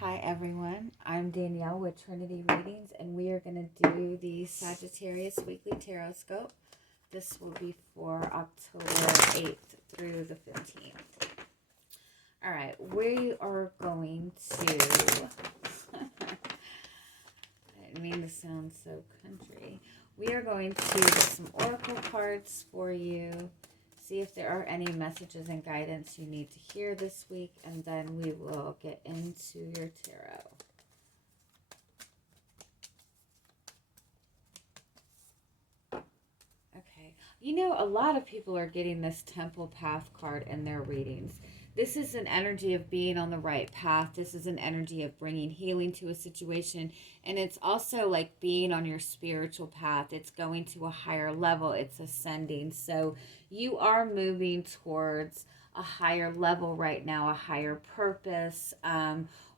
Hi everyone, I'm Danielle with Trinity Readings, and we are going to do the Sagittarius Weekly Tarotscope. This will be for October 8th through the 15th. All right, we are going to. I didn't mean to sound so country. We are going to get some oracle cards for you, see if there are any messages and guidance you need to hear this week, and then we will get into your tarot. Okay. You know, a lot of people are getting this Temple Path card in their readings. This is an energy of being on the right path. This is an energy of bringing healing to a situation. And it's also like being on your spiritual path. It's going to a higher level, it's ascending. So you are moving towards a higher level right now, a higher purpose,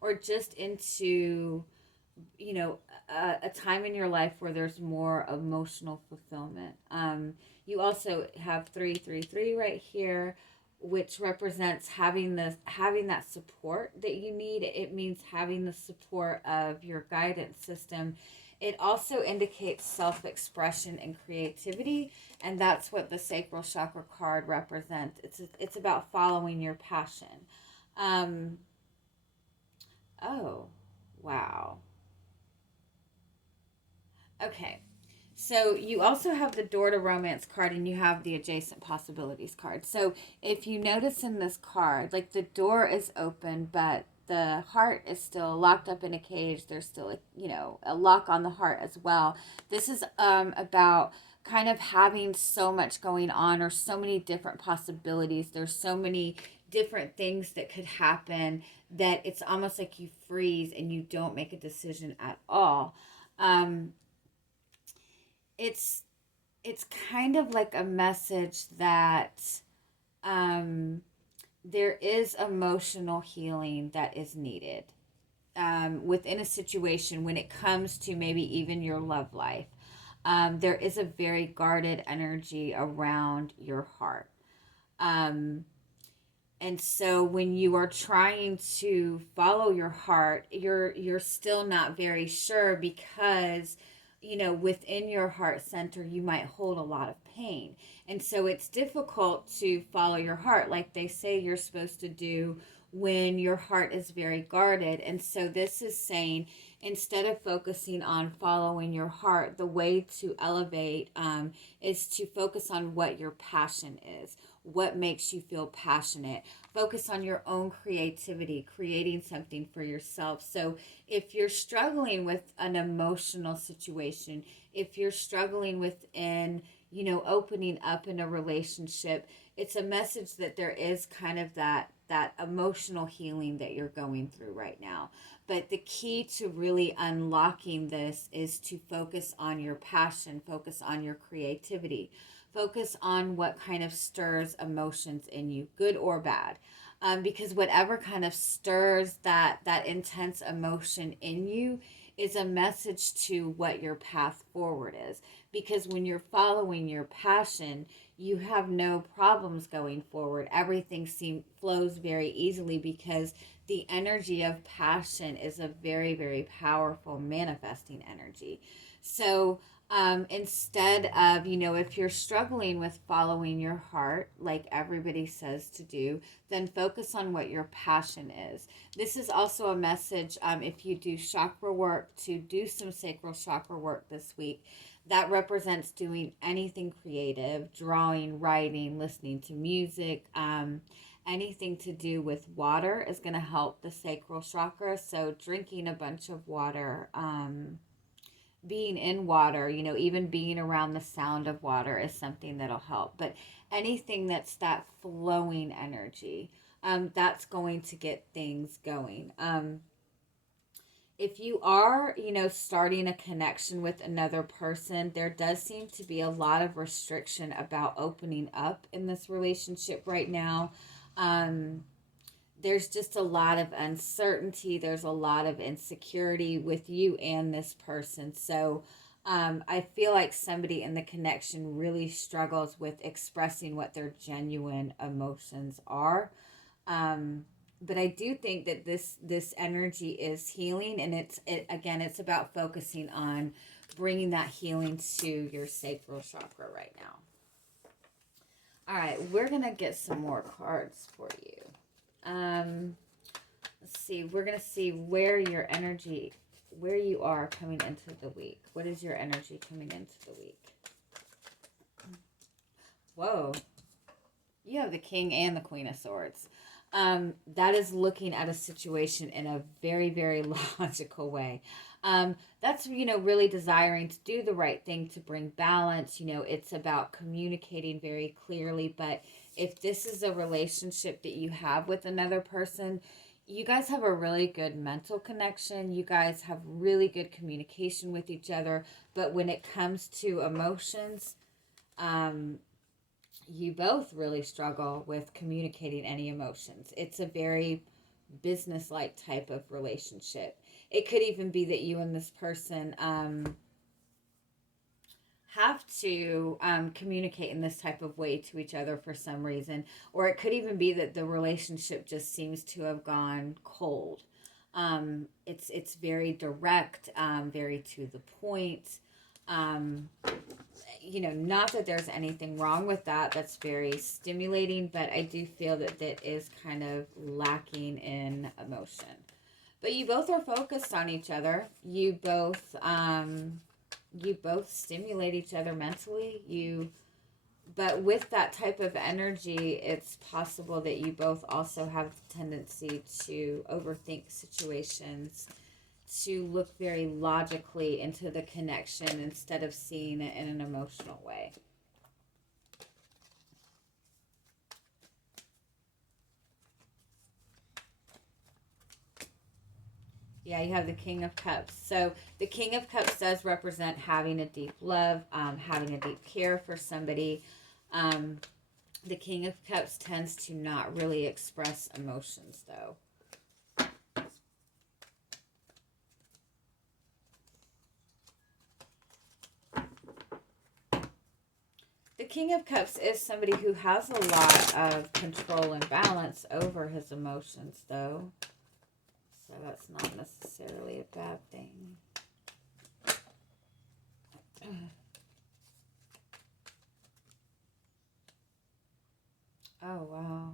or just into a time in your life where there's more emotional fulfillment. You also have 333 right here, which represents having that support that you need. It means having the support of your guidance system. It also indicates self-expression and creativity, and that's what the sacral chakra card represents. It's about following your passion. Um, oh, wow. Okay. So you also have the door to romance card, and you have the adjacent possibilities card. So if you notice in this card, like the door is open, but the heart is still locked up in a cage. There's still a lock on the heart as well. This is about kind of having so much going on, or so many different possibilities. There's so many different things that could happen that it's almost like you freeze and you don't make a decision at all. Um, it's it's kind of like a message that um, there is emotional healing that is needed within a situation when it comes to maybe even your love life. There is a very guarded energy around your heart. Um, and so when you are trying to follow your heart, you're still not very sure, because within your heart center you might hold a lot of pain. And so it's difficult to follow your heart like they say you're supposed to do when your heart is very guarded. And so this is saying, instead of focusing on following your heart, the way to elevate is to focus on what your passion is, what makes you feel passionate. Focus on your own creativity, creating something for yourself. So if you're struggling with an emotional situation, if you're struggling within, opening up in a relationship, it's a message that there is kind of that emotional healing that you're going through right now. But the key to really unlocking this is to focus on your passion, focus on your creativity, focus on what kind of stirs emotions in you, good or bad. Because whatever kind of stirs that intense emotion in you is a message to what your path forward is. Because when you're following your passion, you have no problems going forward. Everything flows very easily, because the energy of passion is a very, very powerful manifesting energy. So instead of, if you're struggling with following your heart, like everybody says to do, then focus on what your passion is. This is also a message, if you do chakra work, to do some sacral chakra work this week. That represents doing anything creative, drawing, writing, listening to music. Anything to do with water is going to help the sacral chakra. So drinking a bunch of water, being in water, even being around the sound of water is something that'll help. But anything that's that flowing energy, that's going to get things going. If you are, starting a connection with another person, there does seem to be a lot of restriction about opening up in this relationship right now. Um, there's just a lot of uncertainty. There's a lot of insecurity with you and this person. So I feel like somebody in the connection really struggles with expressing what their genuine emotions are. Um, But I do think that this energy is healing, and it's about focusing on bringing that healing to your sacral chakra right now. All right, we're gonna get some more cards for you. Let's see. We're gonna see where your energy, where you are coming into the week. What is your energy coming into the week? Whoa, you have the King and the Queen of Swords. That is looking at a situation in a very, very logical way. That's, really desiring to do the right thing to bring balance. It's about communicating very clearly. But if this is a relationship that you have with another person, you guys have a really good mental connection. You guys have really good communication with each other. But when it comes to emotions, you both really struggle with communicating any emotions. It's a very business-like type of relationship. It could even be that you and this person have to communicate in this type of way to each other for some reason. Or it could even be that the relationship just seems to have gone cold. It's very direct, very to the point. Not that there's anything wrong with that. That's very stimulating, but I do feel that is kind of lacking in emotion. But you both are focused on each other. You both stimulate each other mentally. But with that type of energy, it's possible that you both also have the tendency to overthink situations, to look very logically into the connection instead of seeing it in an emotional way. Yeah, you have the King of Cups. So the King of Cups does represent having a deep love, having a deep care for somebody. The King of Cups tends to not really express emotions, though. The King of Cups is somebody who has a lot of control and balance over his emotions, though. So that's not necessarily a bad thing. Oh, wow.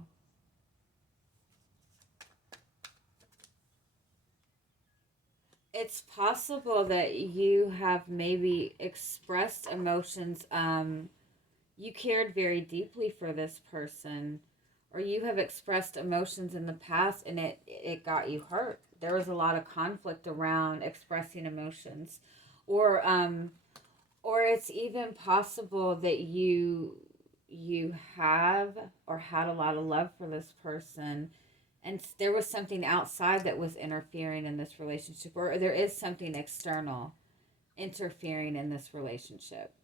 It's possible that you have maybe expressed emotions. You cared very deeply for this person, or you have expressed emotions in the past and it got you hurt. There was a lot of conflict around expressing emotions, or or it's even possible that you have or had a lot of love for this person, and there was something outside that was interfering in this relationship, or there is something external interfering in this relationship.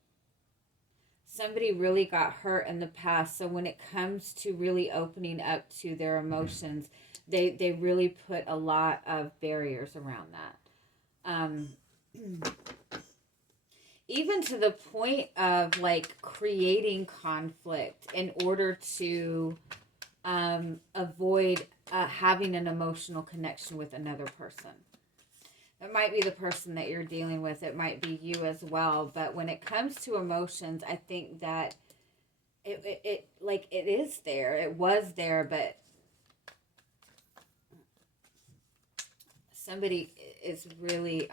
Somebody really got hurt in the past, so when it comes to really opening up to their emotions, they really put a lot of barriers around that. Even to the point of like creating conflict in order to avoid having an emotional connection with another person. It might be the person that you're dealing with. It might be you as well. But when it comes to emotions, I think that it like it is there. It was there, but somebody is really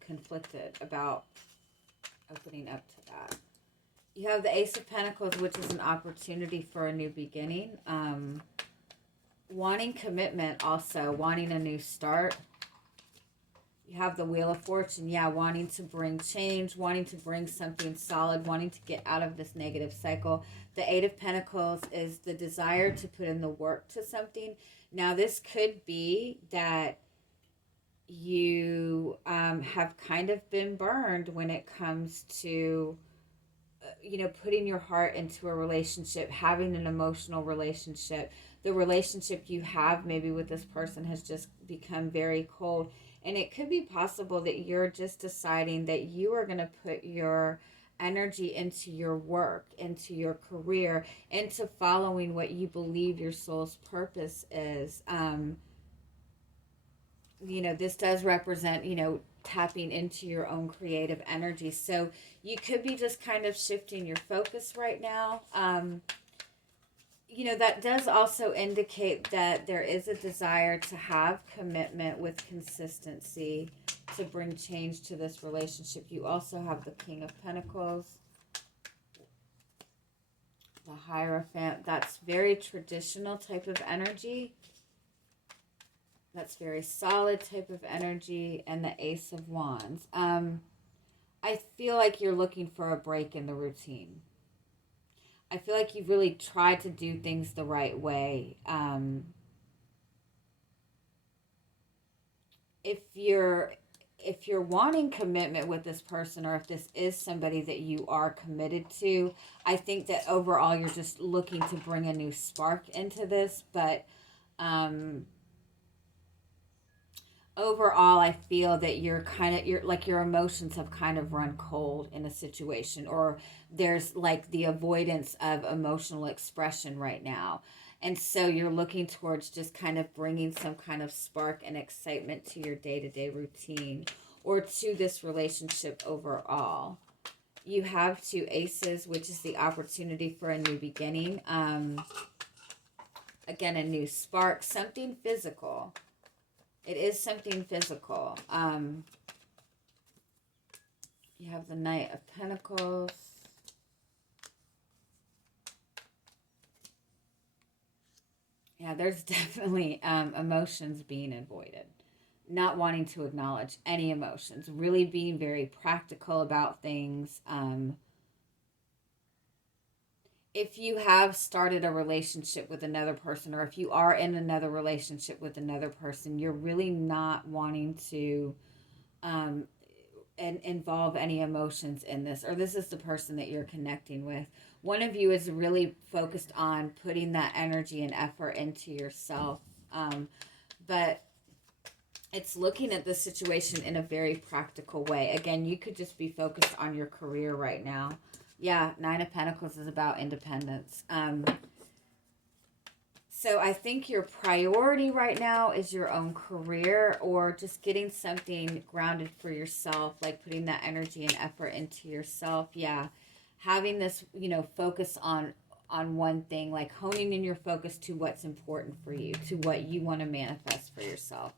conflicted about opening up to that. You have the Ace of Pentacles, which is an opportunity for a new beginning. Wanting commitment, also wanting a new start. You have the Wheel of Fortune, wanting to bring change, wanting to bring something solid, wanting to get out of this negative cycle. The Eight of Pentacles is the desire to put in the work to something. Now, this could be that you have kind of been burned when it comes to, putting your heart into a relationship, having an emotional relationship. The relationship you have maybe with this person has just become very cold. And it could be possible that you're just deciding that you are going to put your energy into your work, into your career, into following what you believe your soul's purpose is. This does represent, tapping into your own creative energy. So you could be just kind of shifting your focus right now. That does also indicate that there is a desire to have commitment with consistency to bring change to this relationship. You also have the King of Pentacles, the Hierophant. That's very traditional type of energy. That's very solid type of energy. And the Ace of Wands. I feel like you're looking for a break in the routine. I feel like you've really tried to do things the right way. If you're wanting commitment with this person, or if this is somebody that you are committed to, I think that overall you're just looking to bring a new spark into this. But overall, I feel that you're like your emotions have kind of run cold in a situation, or there's like the avoidance of emotional expression right now. And so you're looking towards just kind of bringing some kind of spark and excitement to your day-to-day routine, or to this relationship overall. You have two aces, which is the opportunity for a new beginning. Again, a new spark, something physical. It is something physical. You have the Knight of Pentacles. Yeah, there's definitely emotions being avoided. Not wanting to acknowledge any emotions. Really being very practical about things. If you have started a relationship with another person, or if you are in another relationship with another person, you're really not wanting to and involve any emotions in this, or this is the person that you're connecting with. One of you is really focused on putting that energy and effort into yourself, but it's looking at the situation in a very practical way. Again, you could just be focused on your career right now. Yeah, Nine of Pentacles is about independence. So I think your priority right now is your own career, or just getting something grounded for yourself, like putting that energy and effort into yourself. Yeah, having this, focus on one thing, like honing in your focus to what's important for you, to what you want to manifest for yourself.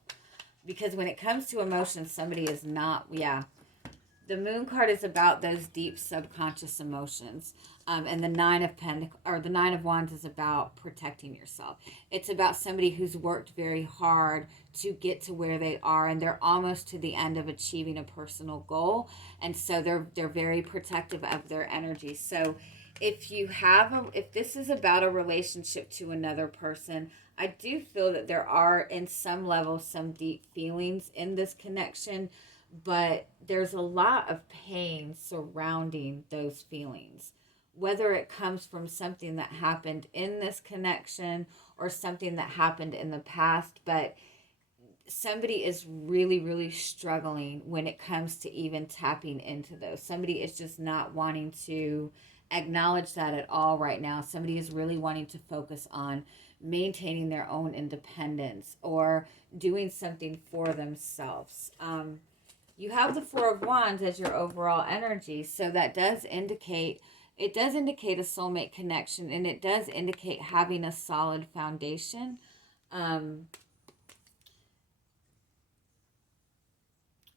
Because when it comes to emotions, somebody is not, the Moon card is about those deep subconscious emotions, and the the Nine of Wands is about protecting yourself. It's about somebody who's worked very hard to get to where they are, and they're almost to the end of achieving a personal goal, and so they're very protective of their energy. So, if this is about a relationship to another person, I do feel that there are, in some level, some deep feelings in this connection, but there's a lot of pain surrounding those feelings, whether it comes from something that happened in this connection or something that happened in the past. But somebody is really, really struggling when it comes to even tapping into those. Somebody is just not wanting to acknowledge that at all right now. Somebody is really wanting to focus on maintaining their own independence, or doing something for themselves. You have the Four of Wands as your overall energy, so that does indicate a soulmate connection, and it does indicate having a solid foundation.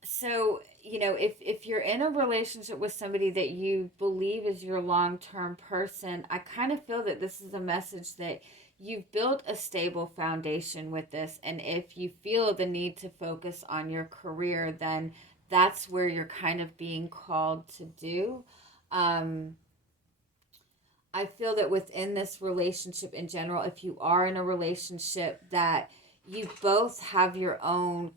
So, if you're in a relationship with somebody that you believe is your long-term person, I kind of feel that this is a message that you've built a stable foundation with this. And if you feel the need to focus on your career, then that's where you're kind of being called to do. I feel that within this relationship in general, if you are in a relationship, that you both have your own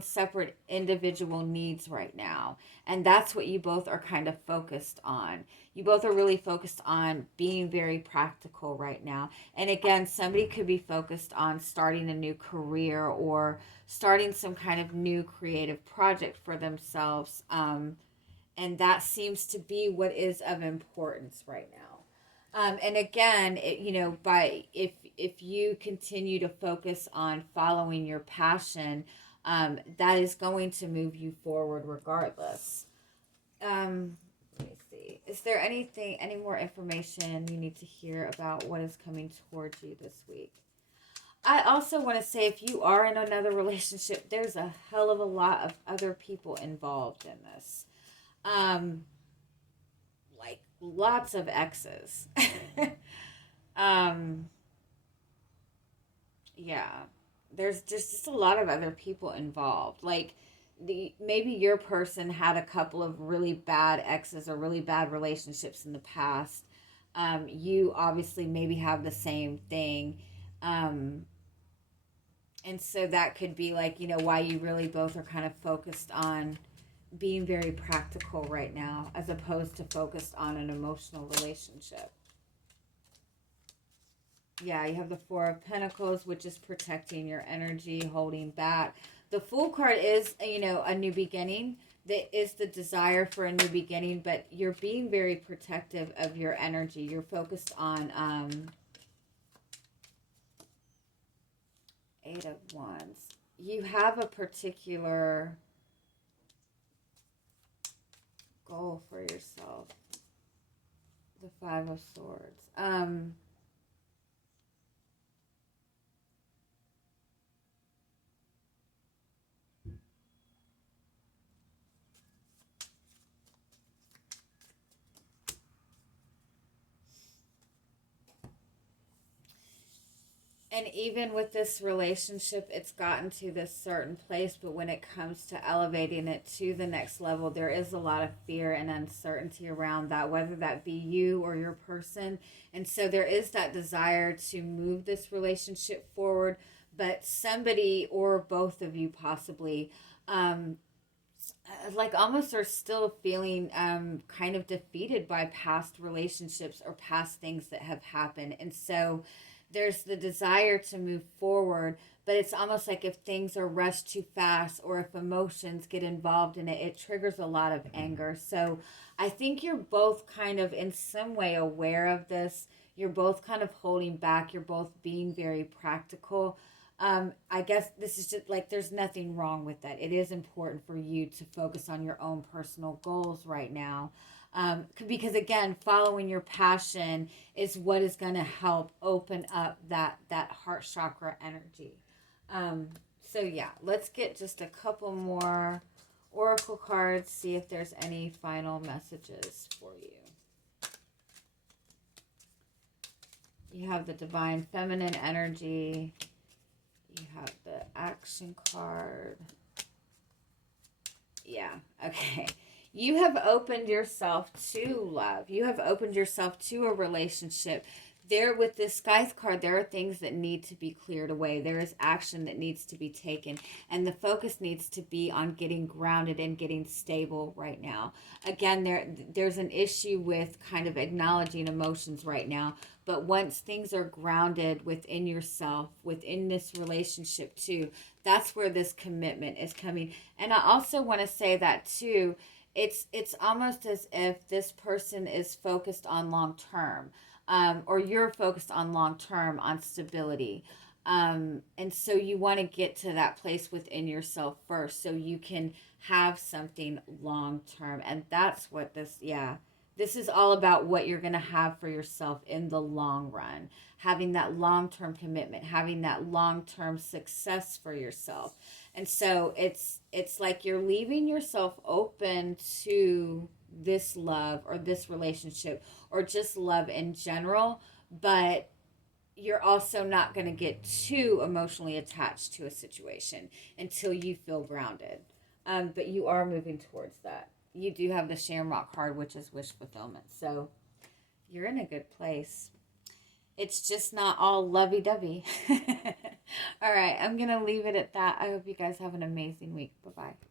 separate individual needs right now. And that's what you both are kind of focused on. You both are really focused on being very practical right now. And again, somebody could be focused on starting a new career, or starting some kind of new creative project for themselves. And that seems to be what is of importance right now. And again, by if you continue to focus on following your passion, that is going to move you forward regardless. Let me see. Is there any more information you need to hear about what is coming towards you this week? I also want to say, if you are in another relationship, there's a hell of a lot of other people involved in this. Like lots of exes. um, yeah, there's just a lot of other people involved. Like maybe your person had a couple of really bad exes or really bad relationships in the past. You obviously maybe have the same thing. Um, and so that could be like, why you really both are kind of focused on being very practical right now as opposed to focused on an emotional relationship. Yeah, you have the Four of Pentacles, which is protecting your energy, holding back. The Fool card is, a new beginning. That is the desire for a new beginning, but you're being very protective of your energy. You're focused on Eight of Wands. You have a particular goal for yourself. The Five of Swords. And even with this relationship, it's gotten to this certain place, but when it comes to elevating it to the next level, there is a lot of fear and uncertainty around that, whether that be you or your person. And so there is that desire to move this relationship forward, but somebody or both of you possibly, like almost are still feeling kind of defeated by past relationships or past things that have happened. And so there's the desire to move forward, but it's almost like if things are rushed too fast or if emotions get involved in it, it triggers a lot of anger. So I think you're both kind of in some way aware of this. You're both kind of holding back. You're both being very practical. I guess this is just like there's nothing wrong with that. It is important for you to focus on your own personal goals right now. Because again, following your passion is what is going to help open up that heart chakra energy. So yeah, let's get just a couple more oracle cards, see if there's any final messages for you. You have the divine feminine energy. You have the action card. Yeah, okay. You have opened yourself to love. You have opened yourself to a relationship. There, with this Scythe card, there are things that need to be cleared away. There is action that needs to be taken. And the focus needs to be on getting grounded and getting stable right now. Again, there's an issue with kind of acknowledging emotions right now. But once things are grounded within yourself, within this relationship too, that's where this commitment is coming. And I also want to say that too, it's almost as if this person is focused on long term, or you're focused on long term, on stability. And so you want to get to that place within yourself first so you can have something long term. And that's what this is all about, what you're going to have for yourself in the long run, having that long-term commitment, having that long-term success for yourself. And so it's like you're leaving yourself open to this love or this relationship or just love in general, but you're also not going to get too emotionally attached to a situation until you feel grounded. But you are moving towards that. You do have the Shamrock card, which is wish fulfillment. So you're in a good place. It's just not all lovey-dovey. All right, I'm going to leave it at that. I hope you guys have an amazing week. Bye-bye.